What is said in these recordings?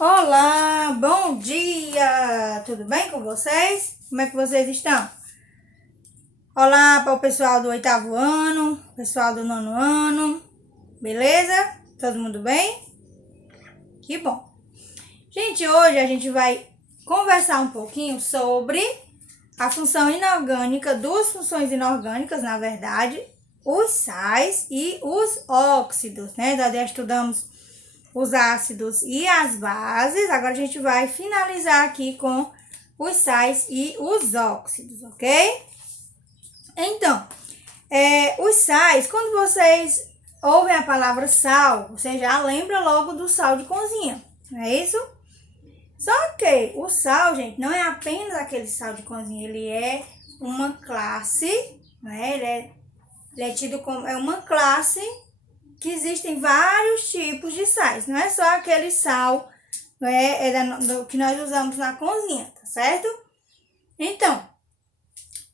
Olá, bom dia! Tudo bem com vocês? Como é que vocês estão? Olá para o pessoal do 8º ano, pessoal do 9º ano, beleza? Todo mundo bem? Que bom! Gente, hoje a gente vai conversar um pouquinho sobre a função inorgânica, duas funções inorgânicas, na verdade, os sais e os óxidos, né? Nós já estudamos os ácidos e as bases. Agora a gente vai finalizar aqui com os sais e os óxidos, ok? Então, os sais, quando vocês ouvem a palavra sal, você já lembra logo do sal de cozinha, não é isso? Só que o sal, gente, não é apenas aquele sal de cozinha, ele é uma classe, né? Ele é tido como uma classe que existem vários tipos de sais, não é só aquele sal, né, que nós usamos na cozinha, tá certo? Então,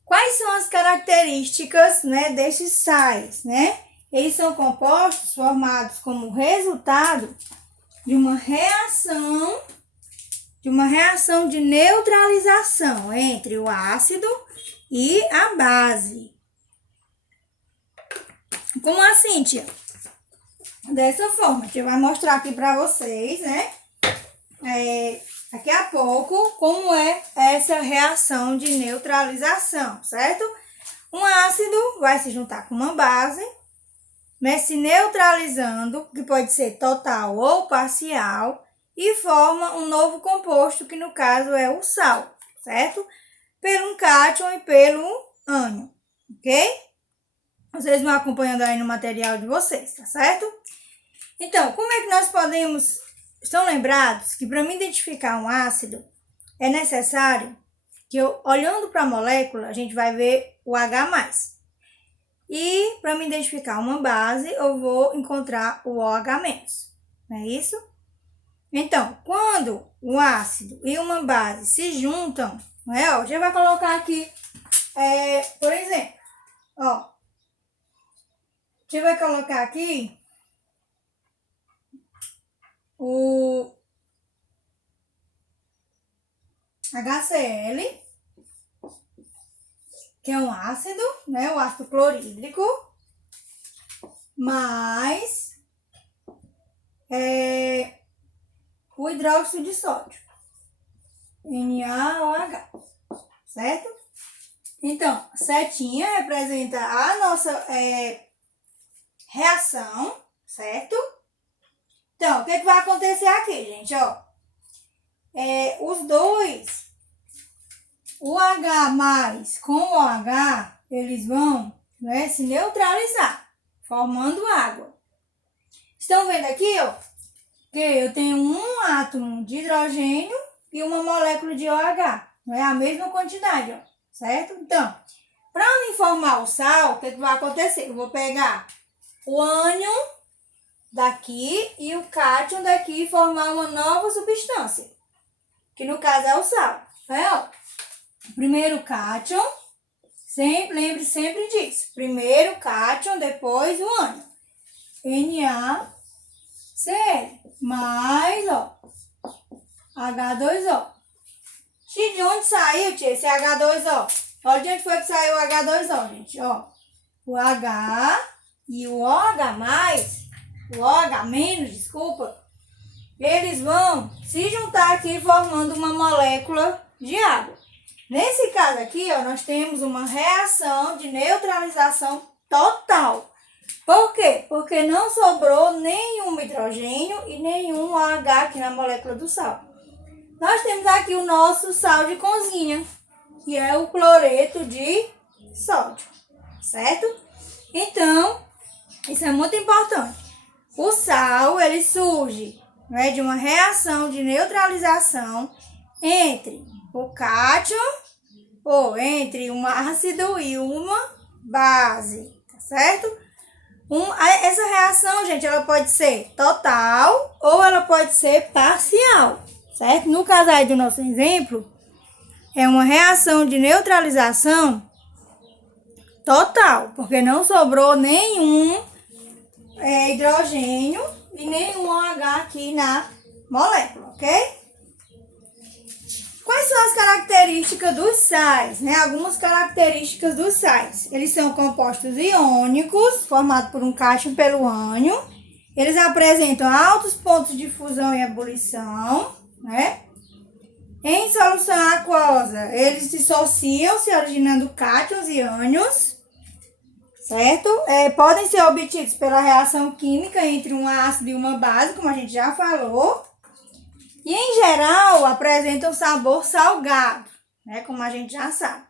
quais são as características, né, desses sais, né? Eles são compostos formados como resultado de uma reação de neutralização entre o ácido e a base. Como assim, tia? Dessa forma, a gente vai mostrar aqui para vocês, né? Daqui a pouco, como é essa reação de neutralização, certo? Um ácido vai se juntar com uma base, né? Se neutralizando, que pode ser total ou parcial, e forma um novo composto, que no caso é o sal, certo? Pelo cátion e pelo ânion, ok? Vocês vão acompanhando aí no material de vocês, tá certo? Então, como é que nós podemos... Estão lembrados que para me identificar um ácido, é necessário que olhando para a molécula, a gente vai ver o H+. E para me identificar uma base, eu vou encontrar o OH-, não é isso? Então, quando um ácido e uma base se juntam, não é? Ó, a gente vai colocar aqui, por exemplo, ó, a gente vai colocar aqui o HCl, que é um ácido, né? O ácido clorídrico, mais o hidróxido de sódio, NaOH, certo? Então, setinha representa a nossa reação, certo? Então, o que vai acontecer aqui, gente, ó? Os dois, o H+ com o OH, eles vão, né, se neutralizar, formando água. Estão vendo aqui, ó? Que eu tenho um átomo de hidrogênio e uma molécula de OH. Não é a mesma quantidade, ó, certo? Então, para me formar o sal, o que vai acontecer? Eu vou pegar o ânion daqui e o cátion daqui e formar uma nova substância, que no caso é o sal, né? Ó, primeiro cátion, lembre sempre disso. Primeiro cátion, depois o ânion. NaCl, mais, ó, H2O. De onde saiu, tia, esse H2O? Olha de onde foi que saiu o H2O, gente, ó. O H e o OH+, o OH-, desculpa, eles vão se juntar aqui formando uma molécula de água. Nesse caso aqui, ó, nós temos uma reação de neutralização total. Por quê? Porque não sobrou nenhum hidrogênio e nenhum OH aqui na molécula do sal. Nós temos aqui o nosso sal de cozinha, que é o cloreto de sódio, certo? Então, isso é muito importante. O sal, ele surge, né, de uma reação de neutralização entre o cátion, ou entre um ácido e uma base, tá certo? Essa reação, gente, ela pode ser total ou ela pode ser parcial, certo? No caso aí do nosso exemplo, é uma reação de neutralização total, porque não sobrou nenhum hidrogênio e nenhum OH aqui na molécula, ok? Quais são as características dos sais, né? Algumas características dos sais. Eles são compostos iônicos, formados por um cátion pelo ânion. Eles apresentam altos pontos de fusão e ebulição, né? Em solução aquosa, eles dissociam, se originando cátions e ânions, certo? Podem ser obtidos pela reação química entre um ácido e uma base, como a gente já falou. E, em geral, apresentam sabor salgado, né? Como a gente já sabe.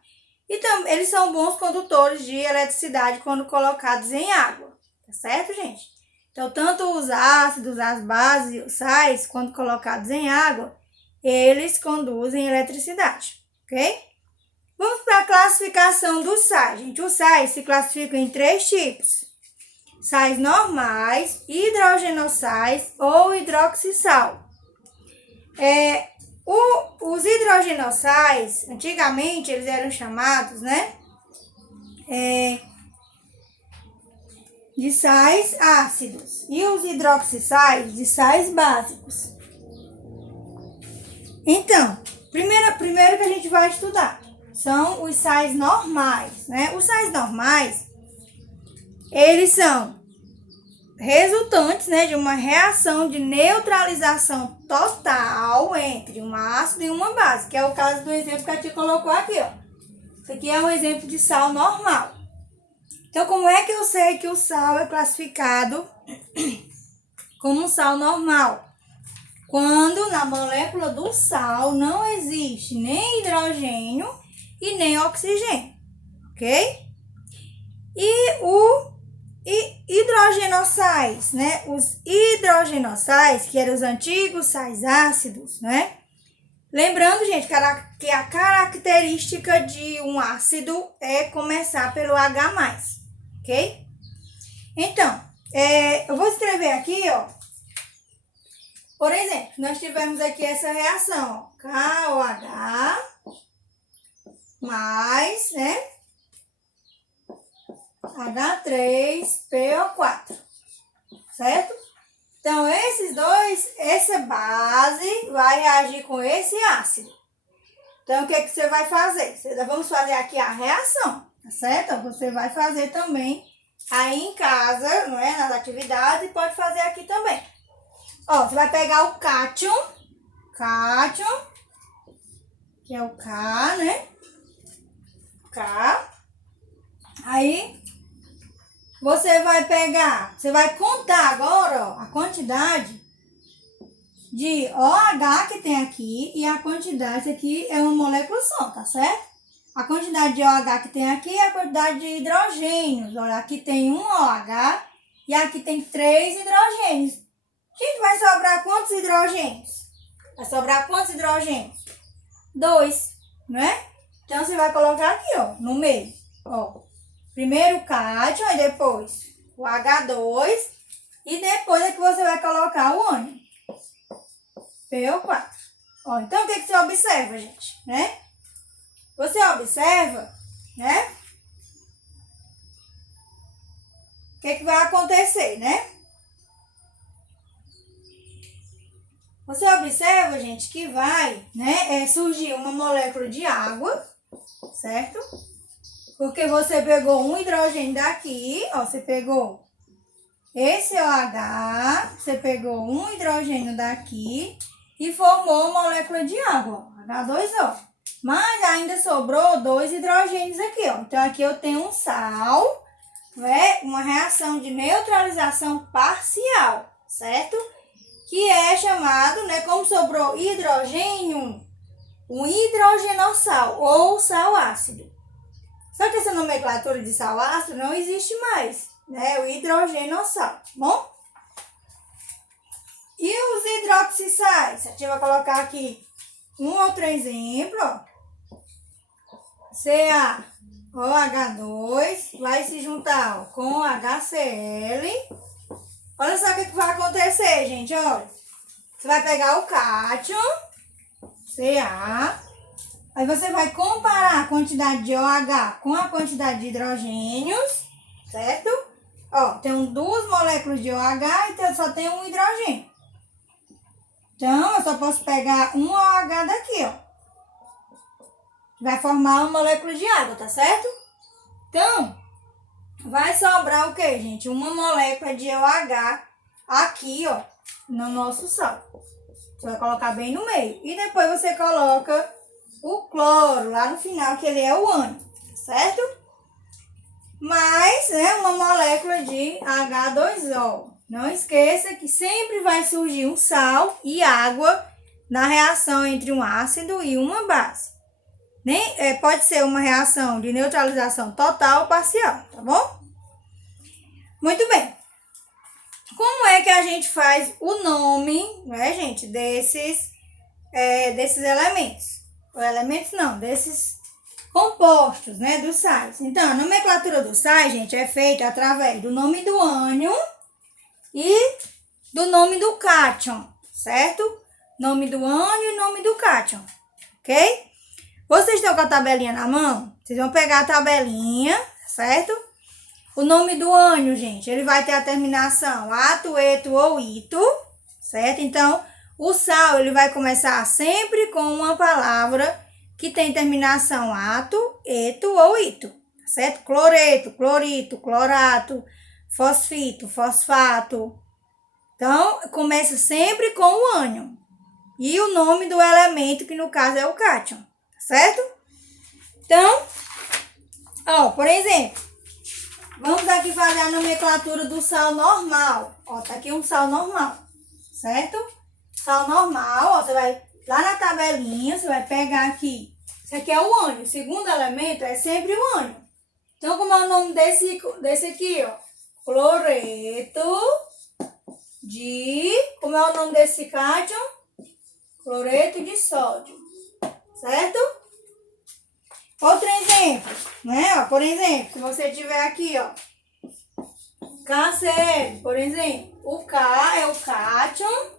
E também eles são bons condutores de eletricidade quando colocados em água, tá certo, gente? Então, tanto os ácidos, as bases e os sais, quando colocados em água, eles conduzem eletricidade, ok? Vamos para a classificação dos sais, gente. Os sais se classificam em 3 tipos. Sais normais, hidrogenossais ou hidroxissal. Os hidrogenossais, antigamente, eles eram chamados, né? De sais ácidos. E os hidroxissais de sais básicos. Então, primeiro que a gente vai estudar são os sais normais, né? Os sais normais, eles são resultantes, né, de uma reação de neutralização total entre um ácido e uma base, que é o caso do exemplo que a tia colocou aqui, ó. Isso aqui é um exemplo de sal normal. Então, como é que eu sei que o sal é classificado como um sal normal? Quando na molécula do sal não existe nem hidrogênio e nem oxigênio, ok? E hidrogenossais, né? Os hidrogenossais, que eram os antigos sais ácidos, né? Lembrando, gente, que a característica de um ácido é começar pelo H+, ok? Então, eu vou escrever aqui, ó. Por exemplo, nós tivemos aqui essa reação, ó, KOH mais, né, H3PO4, certo? Então, essa base vai reagir com esse ácido. Então, o que que você vai fazer? Vamos fazer aqui a reação, tá certo? Você vai fazer também aí em casa, não é? Nas atividades, e pode fazer aqui também. Ó, você vai pegar o cátion, que é o K, né? K. Aí, você vai contar agora, ó, a quantidade de OH que tem aqui e a quantidade, aqui é uma molécula só, tá certo? A quantidade de OH que tem aqui é a quantidade de hidrogênios. Olha, aqui tem um OH e aqui tem 3 hidrogênios. Gente, vai sobrar quantos hidrogênios? Vai sobrar quantos hidrogênios? 2, não é? Então, você vai colocar aqui, ó, no meio. Ó, primeiro o cátion, e depois o H2. E depois é que você vai colocar o ânion. PO4. Ó, então, o que que você observa, gente? Né? Você observa, né? O que que vai acontecer, né? Você observa, gente, que vai, né, surgir uma molécula de água, certo? Porque você pegou um hidrogênio daqui, ó, você pegou esse OH, você pegou um hidrogênio daqui e formou uma molécula de água, ó, H2O. Mas ainda sobrou 2 hidrogênios aqui, ó. Então, aqui eu tenho um sal, né, uma reação de neutralização parcial, certo? Que é chamado, né, como sobrou hidrogênio, um hidrogenossal ou sal ácido. Só que essa nomenclatura de sal ácido não existe mais, né, o hidrogenossal, tá bom? E os hidroxissais? A gente vai colocar aqui um outro exemplo, ó. CaOH2 vai se juntar, ó, com HCl. Olha só o que vai acontecer, gente, olha. Você vai pegar o cátion, Ca, aí você vai comparar a quantidade de OH com a quantidade de hidrogênios, certo? Ó, tem 2 moléculas de OH e só tem um hidrogênio. Então, eu só posso pegar um OH daqui, ó. Vai formar uma molécula de água, tá certo? Então, vai sobrar o quê, gente? Uma molécula de OH aqui, ó, no nosso sal. Você vai colocar bem no meio. E depois você coloca o cloro lá no final, que ele é o ânion, certo? Mais, né, uma molécula de H2O. Não esqueça que sempre vai surgir um sal e água na reação entre um ácido e uma base. Pode ser uma reação de neutralização total ou parcial, tá bom? Muito bem. Como é que a gente faz o nome, né, gente, desses elementos? Elementos não, desses compostos, né, dos sais. Então, a nomenclatura dos sais, gente, é feita através do nome do ânion e do nome do cátion, certo? Nome do ânion e nome do cátion, ok? Vocês estão com a tabelinha na mão? Vocês vão pegar a tabelinha, certo? O nome do ânion, gente, ele vai ter a terminação ato, eto ou ito, certo? Então, o sal, ele vai começar sempre com uma palavra que tem terminação ato, eto ou ito, certo? Cloreto, clorito, clorato, fosfito, fosfato. Então, começa sempre com o ânion. E o nome do elemento, que no caso é o cátion, certo? Então, ó, por exemplo, vamos aqui fazer a nomenclatura do sal normal. Ó, tá aqui um sal normal, certo? Sal normal, ó, você vai lá na tabelinha, você vai pegar aqui. Isso aqui é o ânion. O segundo elemento é sempre o ânion. Então, como é o nome desse aqui, ó? Cloreto de... Como é o nome desse cátion? Cloreto de sódio, certo? Outro exemplo, né? Ó, por exemplo, se você tiver aqui, ó, KCl, por exemplo, o K é o cátion,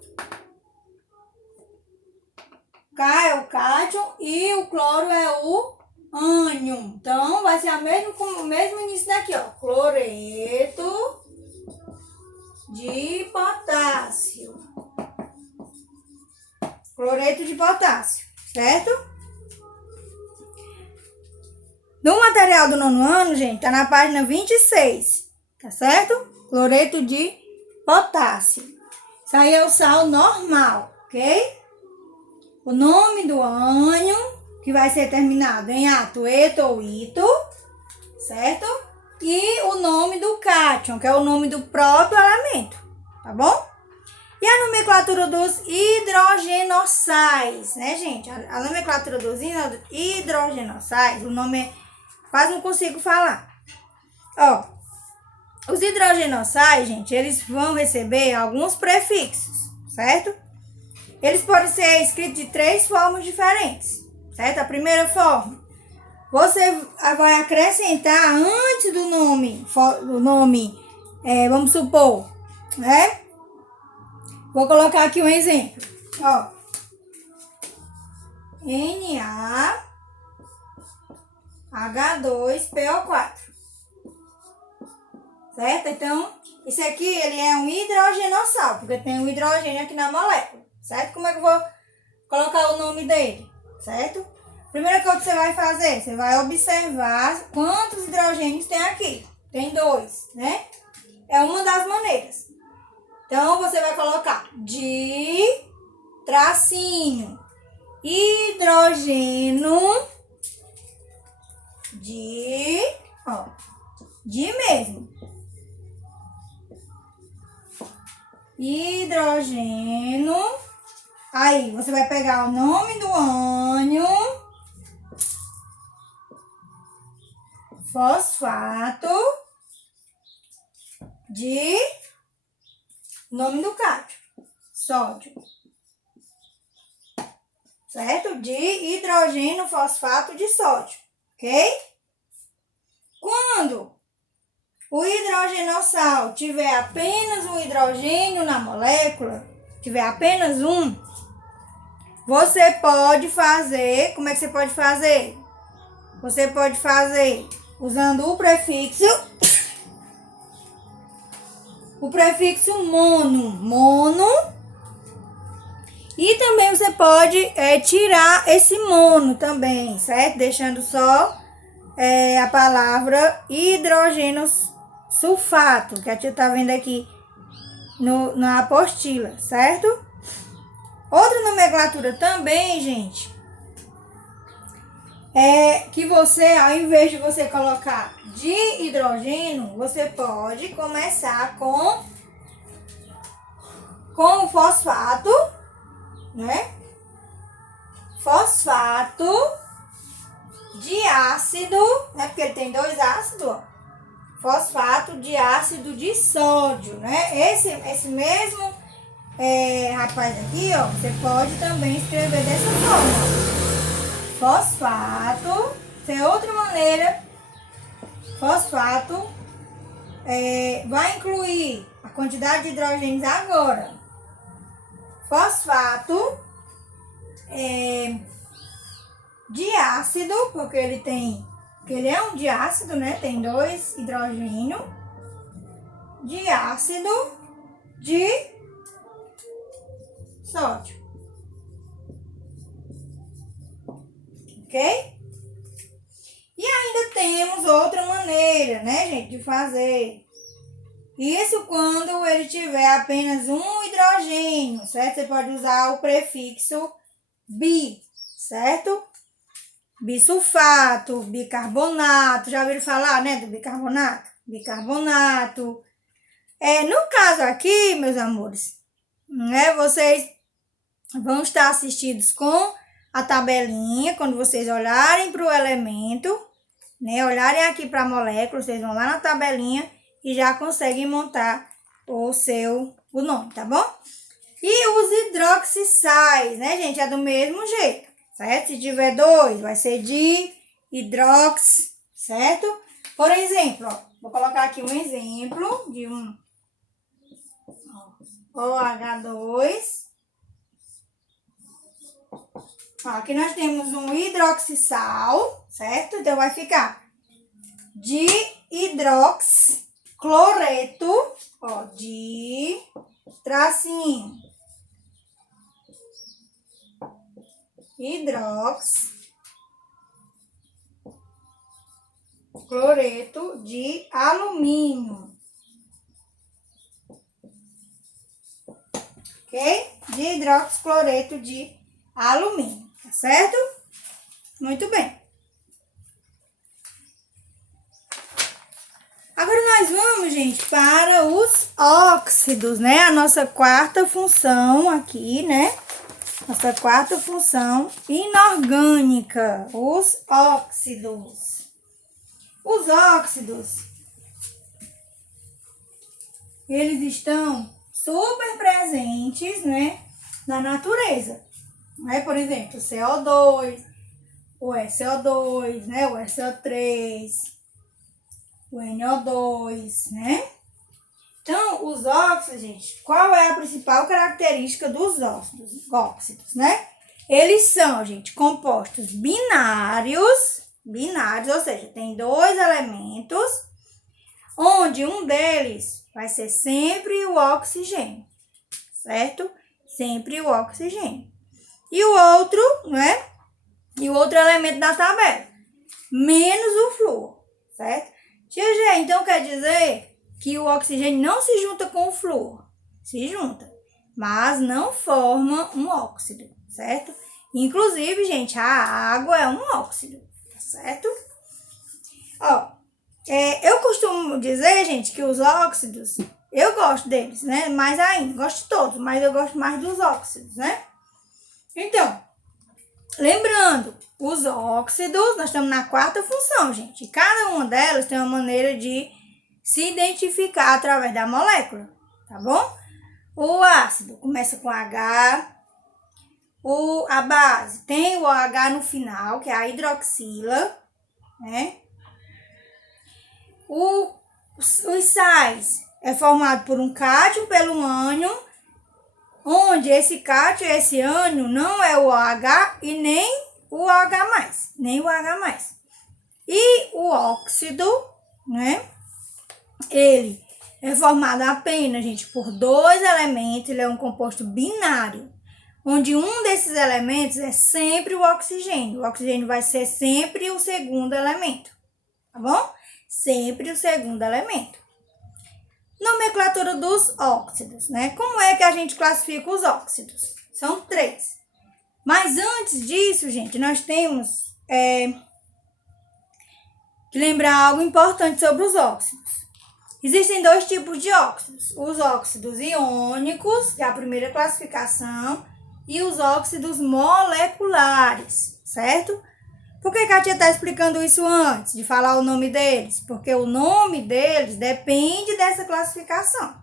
K é o cátion e o cloro é o ânion. Então, vai ser o mesmo início daqui, ó, cloreto de potássio. Cloreto de potássio, certo? No material do nono ano, gente, tá na página 26, tá certo? Cloreto de potássio. Isso aí é o sal normal, ok? O nome do ânion, que vai ser terminado em ato, eto ou ito, certo? E o nome do cátion, que é o nome do próprio elemento, tá bom? E a nomenclatura dos hidrogenossais, né, gente? A nomenclatura dos hidrogenossais, o nome é... Quase não consigo falar. Ó, os hidrogenossais, gente, eles vão receber alguns prefixos, certo? Eles podem ser escritos de 3 formas diferentes, certo? A primeira forma, você vai acrescentar antes do nome, vamos supor, né? Vou colocar aqui um exemplo, ó. NaH2PO4, certo? Então, isso aqui, ele é um hidrogenossal, porque tem um hidrogênio aqui na molécula, certo? Como é que eu vou colocar o nome dele, certo? Primeira coisa que você vai fazer, você vai observar quantos hidrogênios tem aqui. Tem 2, né? É uma das maneiras. Então, você vai colocar de tracinho hidrogênio de, ó, de mesmo. Hidrogênio. Aí, você vai pegar o nome do ânion, fosfato de nome do cátion, sódio, certo? De hidrogênio fosfato de sódio, ok? Quando o hidrogenossal tiver apenas um hidrogênio na molécula, tiver apenas um, você pode fazer, como é que você pode fazer? Você pode fazer usando o prefixo mono, E também você pode tirar esse mono também, certo? Deixando só a palavra hidrogênio sulfato, que a tia tá vendo aqui na apostila, certo? Outra nomenclatura também, gente, é que você, ao invés de você colocar de hidrogênio, você pode começar com o fosfato, né? Fosfato de ácido, né? Porque ele tem 2 ácidos, ó. Fosfato de ácido de sódio, né? Esse mesmo rapaz aqui, ó, você pode também escrever dessa forma. Fosfato, tem outra maneira. Fosfato vai incluir a quantidade de hidrogênios agora. Fosfato de ácido, porque ele é um diácido, né? Tem 2 hidrogênios. De ácido de sódio. Ok? E ainda temos outra maneira, né, gente, de fazer. Isso quando ele tiver apenas um hidrogênio, certo? Você pode usar o prefixo bi, certo? Bisulfato, bicarbonato, já ouviram falar, né, do bicarbonato? Bicarbonato. No caso aqui, meus amores, né, vocês vão estar assistidos com a tabelinha, quando vocês olharem para o elemento, né, olharem aqui para a molécula, vocês vão lá na tabelinha e já conseguem montar o nome, tá bom? E os hidroxissais, né, gente, é do mesmo jeito, certo? Se tiver 2, vai ser de hidrox, certo? Por exemplo, ó, vou colocar aqui um exemplo de um OH2. Ó, aqui nós temos um hidroxissal, certo? Então, vai ficar de hidroxicloreto, ó, de tracinho, hidroxicloreto de alumínio, ok? De hidroxicloreto de alumínio, tá certo? Muito bem. Agora nós vamos, gente, para os óxidos, né? A nossa quarta função aqui, né? Nossa quarta função inorgânica, os óxidos. Os óxidos, eles estão super presentes, né, na natureza. Né? Por exemplo, o CO2, o SO2, né, o SO3, o NO2, né? Então, os óxidos, gente, qual é a principal característica dos óxidos, né? Eles são, gente, compostos binários, ou seja, tem 2 elementos, onde um deles vai ser sempre o oxigênio, certo? Sempre o oxigênio. E o outro, né? E o outro elemento da tabela, menos o flúor, certo? Tia G, então quer dizer que o oxigênio não se junta com o flúor? Se junta, mas não forma um óxido, certo? Inclusive, gente, a água é um óxido, certo? Ó, eu costumo dizer, gente, que os óxidos, eu gosto deles, né? Mais ainda, gosto de todos, mas eu gosto mais dos óxidos, né? Então, lembrando, os óxidos, nós estamos na quarta função, gente. E cada uma delas tem uma maneira de se identificar através da molécula, tá bom? O ácido começa com H, a base tem o OH no final, que é a hidroxila, né? Os sais é formado por um cátion pelo ânion, onde esse cátion e esse ânion não é o OH e nem o OH+, E o óxido, né? Ele é formado apenas, gente, por 2 elementos, ele é um composto binário, onde um desses elementos é sempre o oxigênio. O oxigênio vai ser sempre o segundo elemento, tá bom? Sempre o segundo elemento. Nomenclatura dos óxidos, né? Como é que a gente classifica os óxidos? São 3. Mas antes disso, gente, nós temos que lembrar algo importante sobre os óxidos. Existem 2 tipos de óxidos. Os óxidos iônicos, que é a primeira classificação, e os óxidos moleculares, certo? Por que a tia está explicando isso antes de falar o nome deles? Porque o nome deles depende dessa classificação.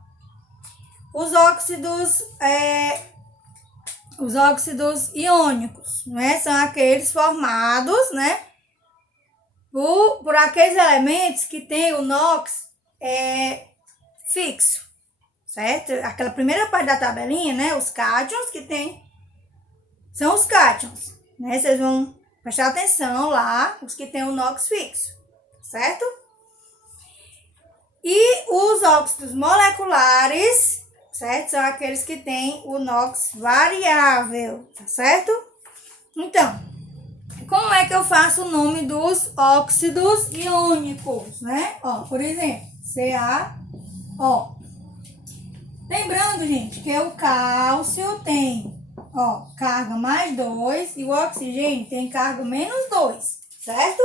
Os óxidos iônicos, né? São aqueles formados, né? Por aqueles elementos que tem o NOx fixo, certo? Aquela primeira parte da tabelinha, né? Os cátions que tem, são os cátions, né? Vocês vão prestar atenção lá, os que tem o NOx fixo, certo? E os óxidos moleculares, certo? São aqueles que têm o NOx variável, tá certo? Então, como é que eu faço o nome dos óxidos iônicos, né? Ó, por exemplo, CaO. Lembrando, gente, que o cálcio tem, ó, carga mais 2 e o oxigênio tem carga menos 2, certo?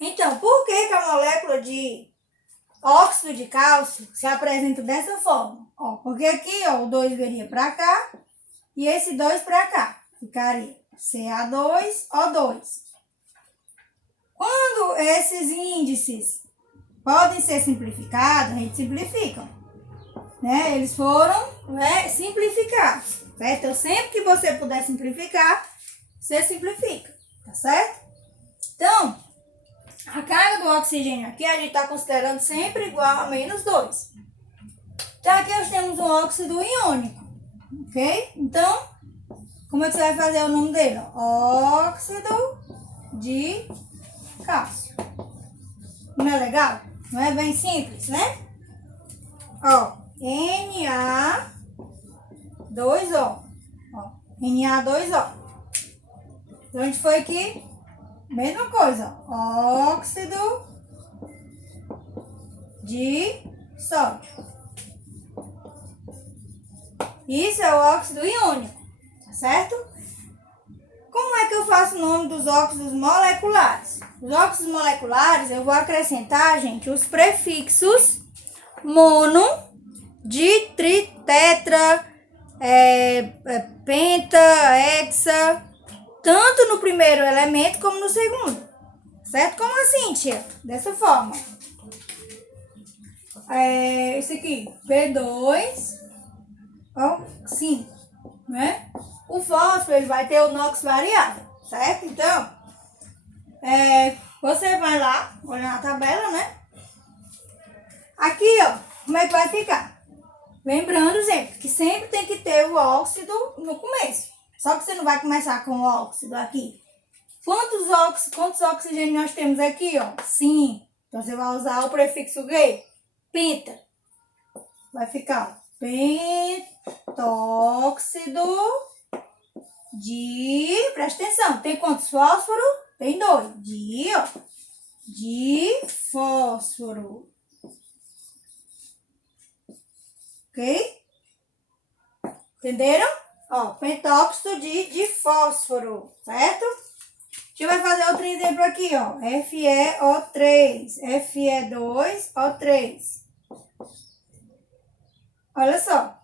Então, por que a molécula de óxido de cálcio se apresenta dessa forma? Ó, porque aqui, ó, o 2 viria para cá e esse 2 para cá. Ficaria Ca2O2. Quando esses índices podem ser simplificados, a gente simplifica, né? Eles foram, né, simplificados, certo? Então, sempre que você puder simplificar, você simplifica, tá certo? Então, a carga do oxigênio aqui a gente está considerando sempre igual a menos 2. Então, aqui nós temos um óxido iônico, ok? Então, como é que você vai fazer o nome dele? Óxido de cálcio. Não é legal? Não é bem simples, né? Ó, Na2O. Ó, Na2O. Então, a gente foi aqui, mesma coisa, ó, óxido de sódio. Isso é o óxido iônico, tá certo? Como é que eu faço o nome dos óxidos moleculares? Os óxidos moleculares, eu vou acrescentar, gente, os prefixos mono, di, tri, tetra, penta, hexa, tanto no primeiro elemento como no segundo, certo? Como assim, tia? Dessa forma. Esse aqui, P2, ó, 5, né? O fósforo, ele vai ter o NOx variável, certo? Então, você vai lá, olha na tabela, né? Aqui, ó, como é que vai ficar? Lembrando, gente, que sempre tem que ter o óxido no começo. Só que você não vai começar com o óxido aqui. Quantos oxigênios nós temos aqui, ó? 5. Então, você vai usar o prefixo grego, penta. Vai ficar, ó, pentóxido de... Presta atenção, tem quantos fósforos? Tem 2. De fósforo. Ok? Entenderam? Ó, pentóxido de fósforo, certo? A gente vai fazer outro exemplo aqui, ó. FeO3, Fe2O3. Olha só.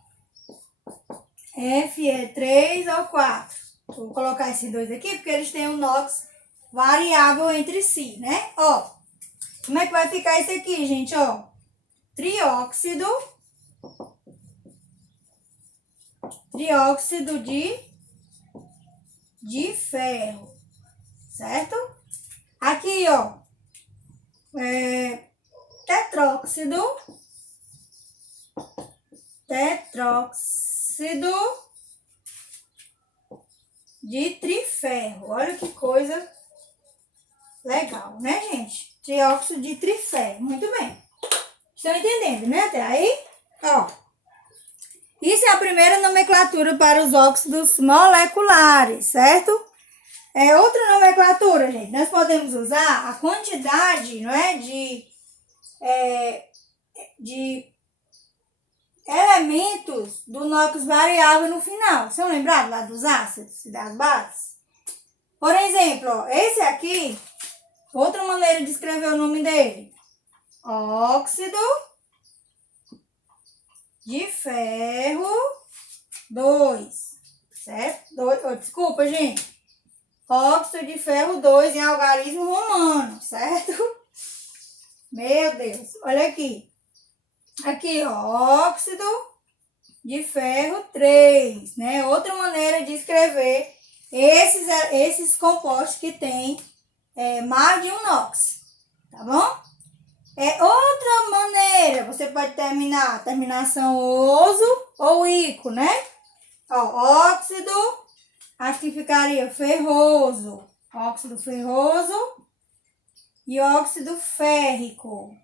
Fe3O4. Vou colocar esses dois aqui porque eles têm um NOx variável entre si, né? Ó, como é que vai ficar esse aqui, gente, ó? Trióxido de ferro, certo? Aqui, ó, tetróxido de triferro. Olha que coisa legal, né, gente? Trióxido de triferro. Muito bem. Estão entendendo, né? Até aí? Ó. Isso é a primeira nomenclatura para os óxidos moleculares, certo? Outra nomenclatura, gente, nós podemos usar a quantidade, não é, de elementos do NOx variável no final. São lembrados lá dos ácidos e das bases? Por exemplo, ó, esse aqui, outra maneira de escrever o nome dele. Óxido de ferro 2, certo? Desculpa, gente. Óxido de ferro 2 em algarismo romano, certo? Meu Deus, olha aqui. Aqui, ó, óxido de ferro 3, né? Outra maneira de escrever esses compostos que tem mais de um NOx, tá bom? Outra maneira, você pode terminar, terminação oso ou ico, né? Ó, óxido, acho que ficaria ferroso, óxido ferroso e óxido férrico.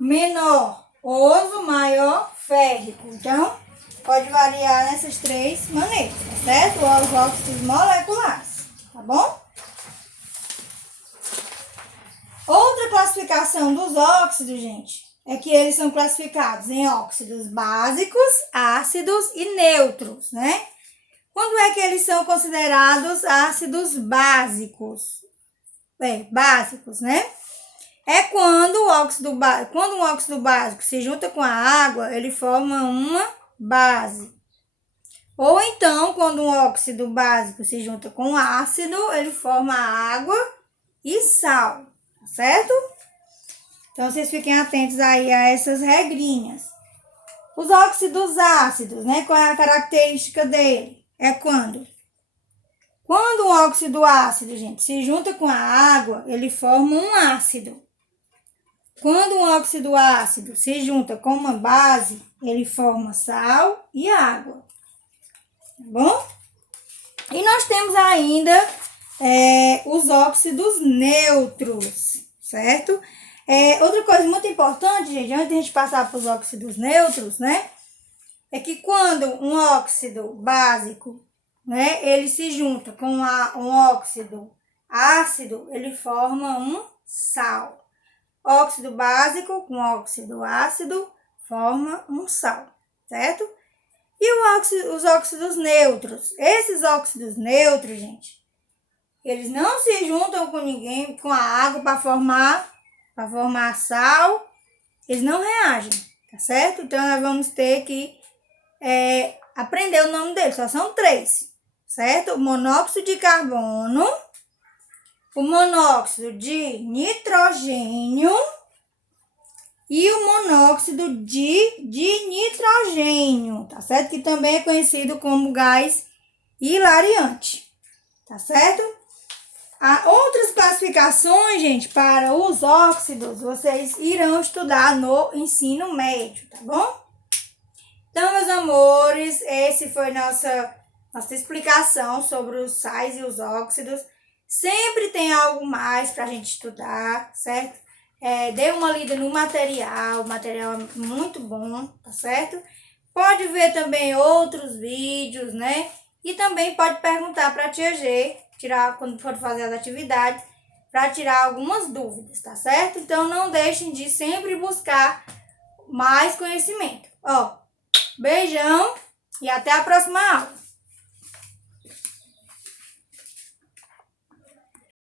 Menor, oso, maior, férrico. Então, pode variar nessas três maneiras, tá certo? Os óxidos moleculares, tá bom? Outra classificação dos óxidos, gente, é que eles são classificados em óxidos básicos, ácidos e neutros, né? Quando é que eles são considerados ácidos básicos? Básicos, né? É quando um óxido básico se junta com a água, ele forma uma base. Ou então, quando um óxido básico se junta com um ácido, ele forma água e sal, tá certo? Então, vocês fiquem atentos aí a essas regrinhas. Os óxidos ácidos, né? Qual é a característica dele? É quando um óxido ácido, gente, se junta com a água, ele forma um ácido. Quando um óxido ácido se junta com uma base, ele forma sal e água. Tá bom? E nós temos ainda os óxidos neutros, certo? Outra coisa muito importante, gente, antes de a gente passar para os óxidos neutros, né? É que quando um óxido básico, né, ele se junta com um óxido ácido, ele forma um sal. Óxido básico com óxido ácido forma um sal, certo? E os óxidos neutros? Esses óxidos neutros, gente, eles não se juntam com a água para formar sal, eles não reagem, tá certo? Então, nós vamos ter que aprender o nome deles, só são 3, certo? O monóxido de carbono, o monóxido de nitrogênio e o monóxido de nitrogênio, tá certo? Que também é conhecido como gás hilariante, tá certo? Há outras classificações, gente, para os óxidos, vocês irão estudar no ensino médio, tá bom? Então, meus amores, esse foi nossa explicação sobre os sais e os óxidos. Sempre tem algo mais para a gente estudar, certo? Dê uma lida no material, o material é muito bom, tá certo? Pode ver também outros vídeos, né? E também pode perguntar para a tia G, quando for fazer as atividades, para tirar algumas dúvidas, tá certo? Então, não deixem de sempre buscar mais conhecimento. Beijão e até a próxima aula.